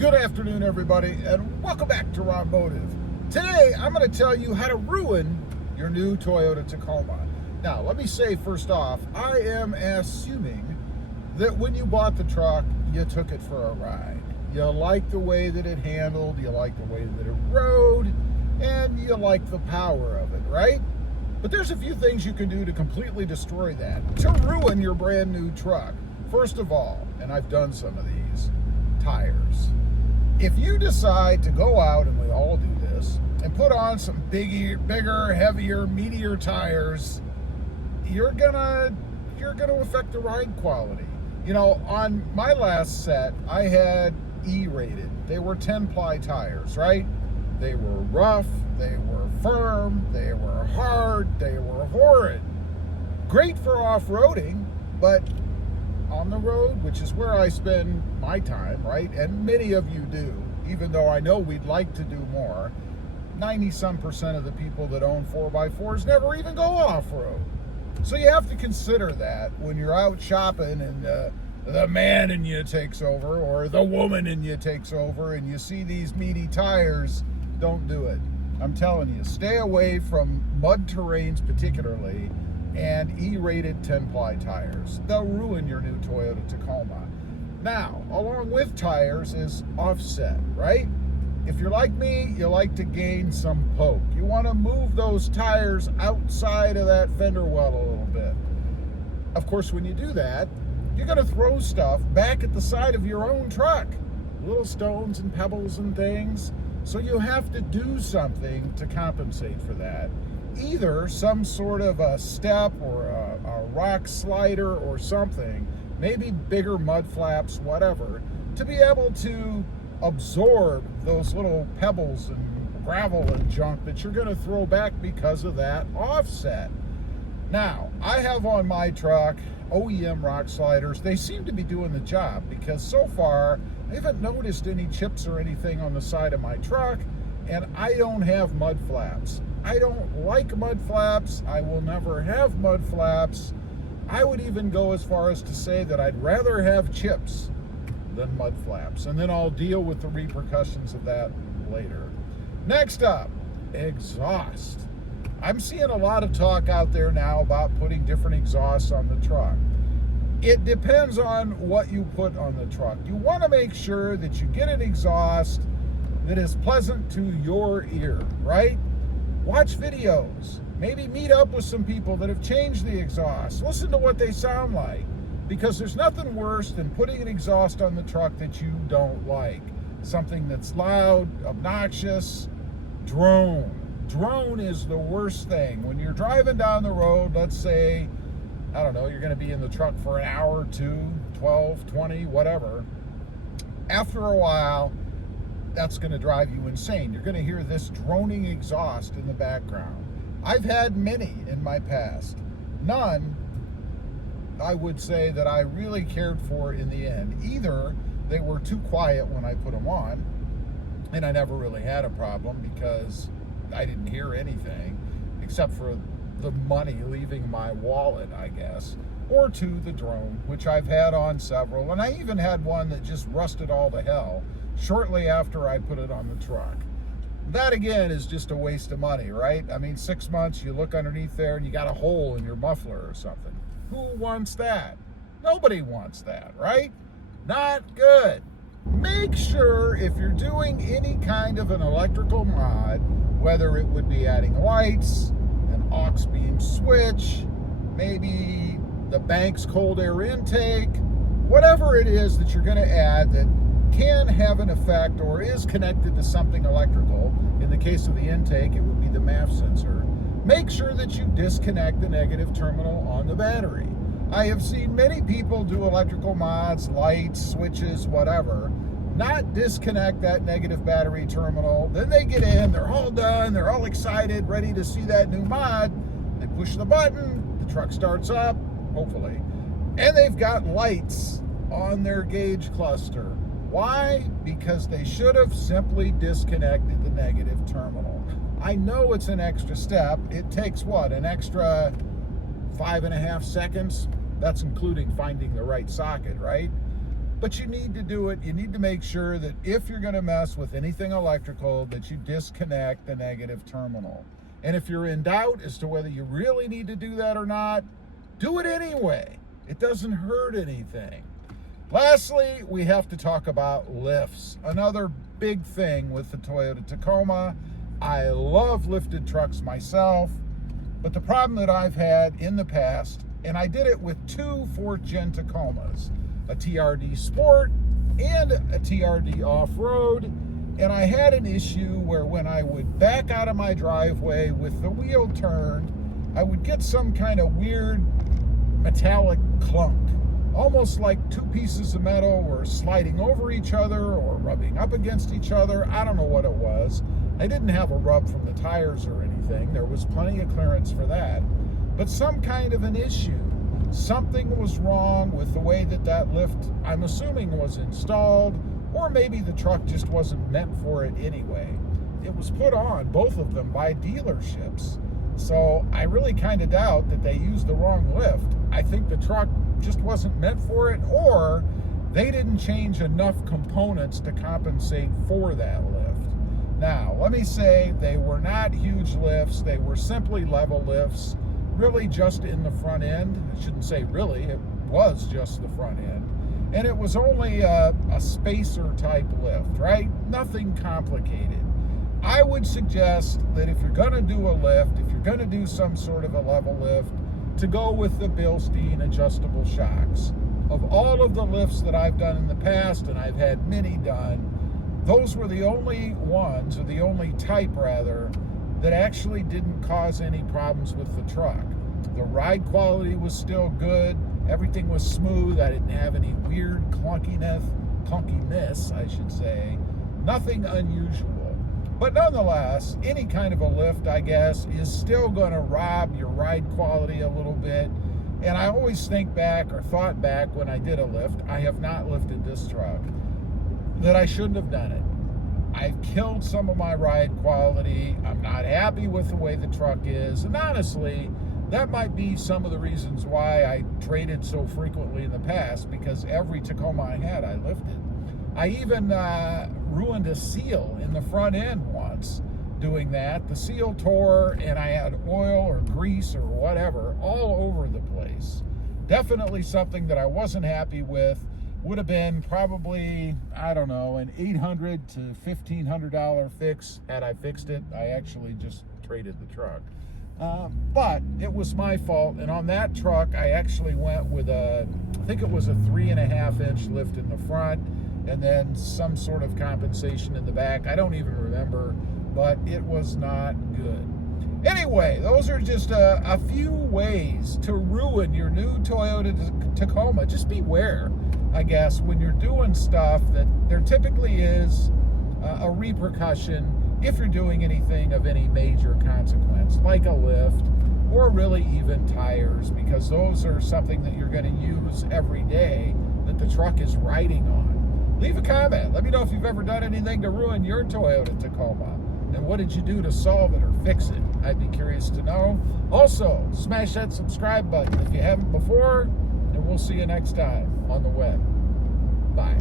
Good afternoon, everybody, and welcome back to RobMotive. Today, I'm going to tell you how to ruin your new Toyota Tacoma. Now, let me say first off, I am assuming that when you bought the truck, you took it for a ride. You like the way that it handled, you like the way that it rode, and you like the power of it, right? But there's a few things you can do to completely destroy that, to ruin your brand new truck. First of all, and I've done some of these, tires. If you decide to go out, and we all do this, and put on some bigger, heavier, meatier tires, you're gonna affect the ride quality. You know, on my last set, I had E-rated. They were 10-ply tires, right? They were rough, they were firm, they were hard, they were horrid. Great for off-roading, but on the road, which is where I spend my time, right? And many of you do, even though I know we'd like to do more. 90-some% of the people that own 4x4s never even go off-road. So you have to consider that when you're out shopping and the man in you takes over, or the woman in you takes over, and you see these meaty tires. Don't do it. I'm telling you, stay away from mud terrains particularly, and E-rated 10-ply tires. They'll ruin your new Toyota Tacoma. Now, along with tires is offset, right? If you're like me, you like to gain some poke. You want to move those tires outside of that fender well a little bit. Of course, when you do that, you're going to throw stuff back at the side of your own truck. Little stones and pebbles and things. So you have to do something to compensate for that. Either some sort of a step or a rock slider or something, maybe bigger mud flaps, whatever, to be able to absorb those little pebbles and gravel and junk that you're going to throw back because of that offset. Now, I have on my truck OEM rock sliders. They seem to be doing the job because so far I haven't noticed any chips or anything on the side of my truck, and I don't have mud flaps. I don't like mud flaps. I will never have mud flaps. I would even go as far as to say that I'd rather have chips than mud flaps, and then I'll deal with the repercussions of that later. Next up, exhaust. I'm seeing a lot of talk out there now about putting different exhausts on the truck. It depends on what you put on the truck. You want to make sure that you get an exhaust that is pleasant to your ear, right? Watch videos. Maybe meet up with some people that have changed the exhaust. Listen to what they sound like, because there's nothing worse than putting an exhaust on the truck that you don't like. Something that's loud, obnoxious. Drone. Drone is the worst thing. When you're driving down the road, let's say, I don't know, you're going to be in the truck for an hour, 2, 12, 20, whatever. After a while, that's going to drive you insane. You're going to hear this droning exhaust in the background. I've had many in my past. None, I would say, that I really cared for in the end. Either they were too quiet when I put them on, and I never really had a problem because I didn't hear anything, except for the money leaving my wallet, I guess. Or two, the drone, which I've had on several, and I even had one that just rusted all to hell shortly after I put it on the truck. That again is just a waste of money, right? I mean, 6 months, you look underneath there and you got a hole in your muffler or something. Who wants that? Nobody wants that, right? Not good. Make sure if you're doing any kind of an electrical mod, whether it would be adding lights, an aux beam switch, maybe the bank's cold air intake, whatever it is that you're going to add that can have an effect or is connected to something electrical. In the case of the intake, it would be the MAF sensor. Make sure that you disconnect the negative terminal on the battery. I have seen many people do electrical mods, lights, switches, whatever, not disconnect that negative battery terminal. Then they get in, they're all done, they're all excited, ready to see that new mod. They push the button, the truck starts up, hopefully, and they've got lights on their gauge cluster. Why? Because they should have simply disconnected the negative terminal. I know it's an extra step. It takes what, an extra 5.5 seconds? That's including finding the right socket, right? but you need to do it. You need to make sure that if you're going to mess with anything electrical, that you disconnect the negative terminal. And if you're in doubt as to whether you really need to do that or not, do it anyway. It doesn't hurt anything. Lastly, we have to talk about lifts. Another big thing with the Toyota Tacoma. I love lifted trucks myself, but the problem that I've had in the past, and I did it with two 4th Gen Tacomas, a TRD Sport and a TRD Off-Road, and I had an issue where when I would back out of my driveway with the wheel turned, I would get some kind of weird metallic clunk, almost like two pieces of metal were sliding over each other or rubbing up against each other. I don't know what it was. I didn't have a rub from the tires or anything. There was plenty of clearance for that. But some kind of an issue. Something was wrong with the way that that lift, I'm assuming, was installed, or maybe the truck just wasn't meant for it anyway. It was put on, both of them, by dealerships. So I really kind of doubt that they used the wrong lift. I think the truck just wasn't meant for it, or they didn't change enough components to compensate for that lift. Now, let me say they were not huge lifts. They were simply level lifts, really just in the front end. I shouldn't say really, it was just the front end. And it was only a spacer type lift, right? Nothing complicated. I would suggest that if you're gonna do a lift, if you're gonna do some sort of a level lift, to go with the Bilstein adjustable shocks. Of all of the lifts that I've done in the past, and I've had many done, those were the only ones, or the only type rather, that actually didn't cause any problems with the truck. The ride quality was still good. Everything was smooth. I didn't have any weird clunkiness, I should say. Nothing unusual. But nonetheless, any kind of a lift, I guess, is still going to rob your ride quality a little bit. And I always think back, or thought back when I did a lift, I have not lifted this truck, that I shouldn't have done it. I've killed some of my ride quality. I'm not happy with the way the truck is. And honestly, that might be some of the reasons why I traded so frequently in the past, because every Tacoma I had, I lifted. I even ruined a seal in the front end once doing that. The seal tore, and I had oil or grease or whatever all over the place. Definitely something that I wasn't happy with. Would have been probably, I don't know, an $800 to $1,500 fix had I fixed it. I actually just traded the truck. But it was my fault, and on that truck, I actually went with I think it was a 3.5-inch lift in the front, and then some sort of compensation in the back. I don't even remember, but it was not good. Anyway, those are just a few ways to ruin your new Toyota Tacoma. Just beware, I guess, when you're doing stuff that there typically is a repercussion if you're doing anything of any major consequence, like a lift, or really even tires, because those are something that you're going to use every day that the truck is riding on. Leave a comment. Let me know if you've ever done anything to ruin your Toyota Tacoma, and what did you do to solve it or fix it? I'd be curious to know. Also, smash that subscribe button if you haven't before, and we'll see you next time on the web. Bye.